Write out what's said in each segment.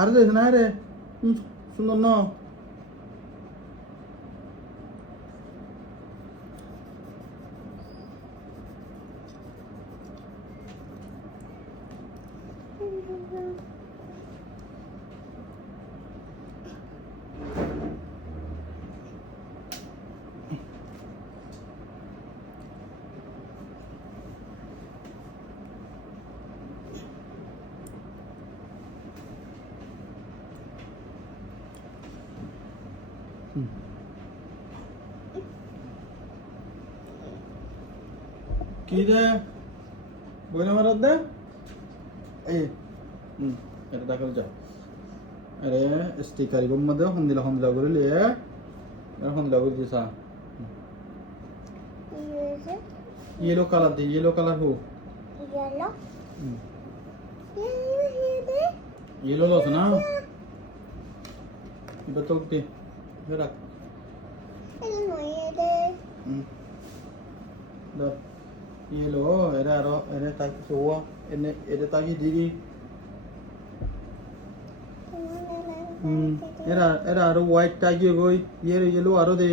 আর দেখ না রে সুন্দর ন কি রে বইনা মারাত দে এই এটা দেখাল যা আরে স্টিকার এর মধ্যে হন্দিলা করে লিয়ে আর হন্দিলা করে দিছা येलो कलर दे येलो कलर हो येलो येलो लस ना इधर तो दे इधर रख दा येलो एरे ताकि सो एने एरे ताकि दीदी एरा आरो व्हाइट ताकि गई येलो आरो दे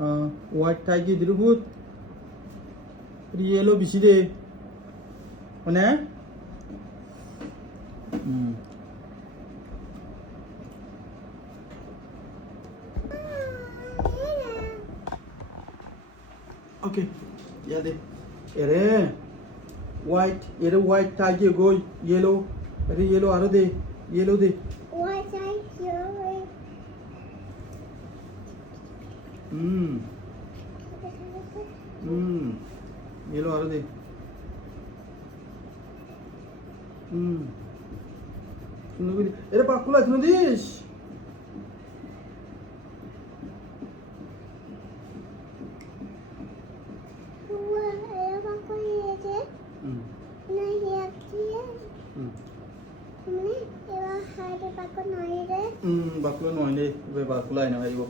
व्हाइट ताकि दिरुबुत येलो बिसि दे माने ओके या दे एरे व्हाइट ताकि गई येलो अरे येलो आरो दे येलो दे व्हाइट ताकि येलो आरो दे এরে পাকুলা শুনে দিস বাকুলা নয় দে বাকুলা আইনা ভাইব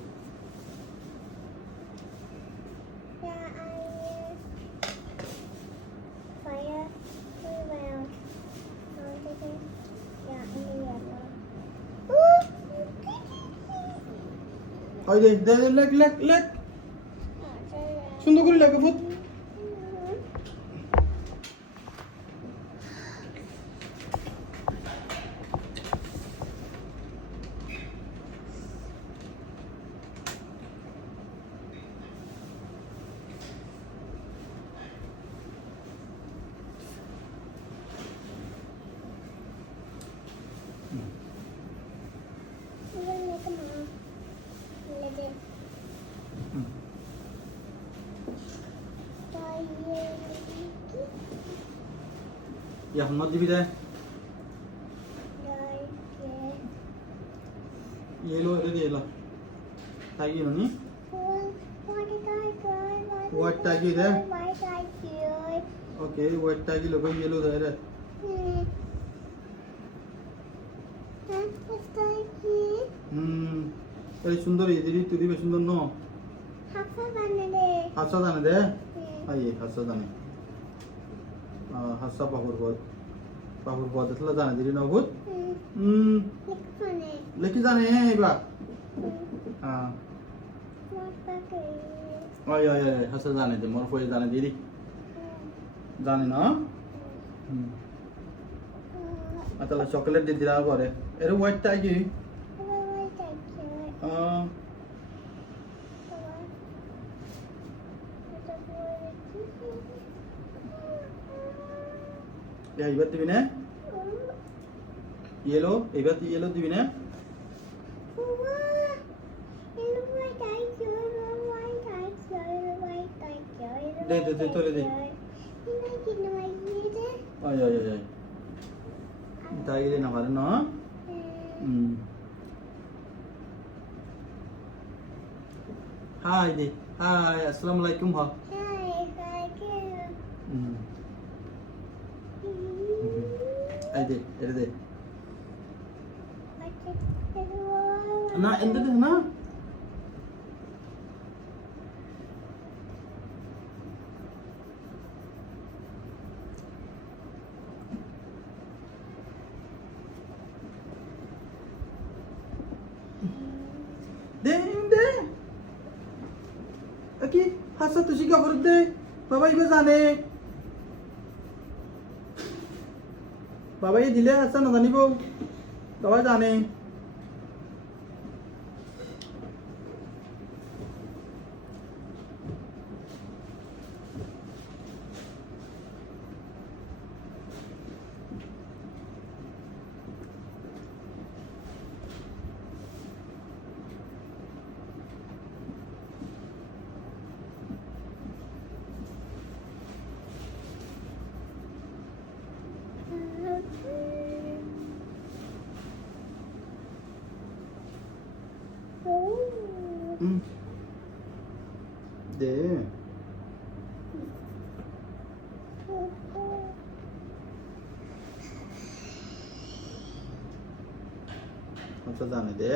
ওই দে দে লেখ সুন্দর করে লেখ ভূত Ya, not dibi deh. Yellow ada dia lah. Tagi ni. White tagi deh. Okay, white tagi logo yellow dah ada. এই সুন্দর ইদিরি তুই বেশ সুন্দর ন হাসা জানে দে আই হাসা জানে হাসা পাহুর বদ এতলা জানে দিরি নগুত লেখি জানে এবা হ্যাঁ ওই হাসা জানে দে মোর ফয়ে জানে দিরি জানে না আতলা চকলেট দি দিরা করে এর হোয়াইটটা কি Ya, ibat dibi ne? Yellow, ibat yellow dibi ne? De tole de. Ay. Dai de na har na. Hi de. Hi, assalamualaikum ha. Ay de, ere de. Na, ende de na. আচ্ছা তুই শিখা ফেরত দে বাবা এবার জানে বাবা দিলে আচ্ছা না জানিব বাবা জানে দে আচ্ছা জানে দে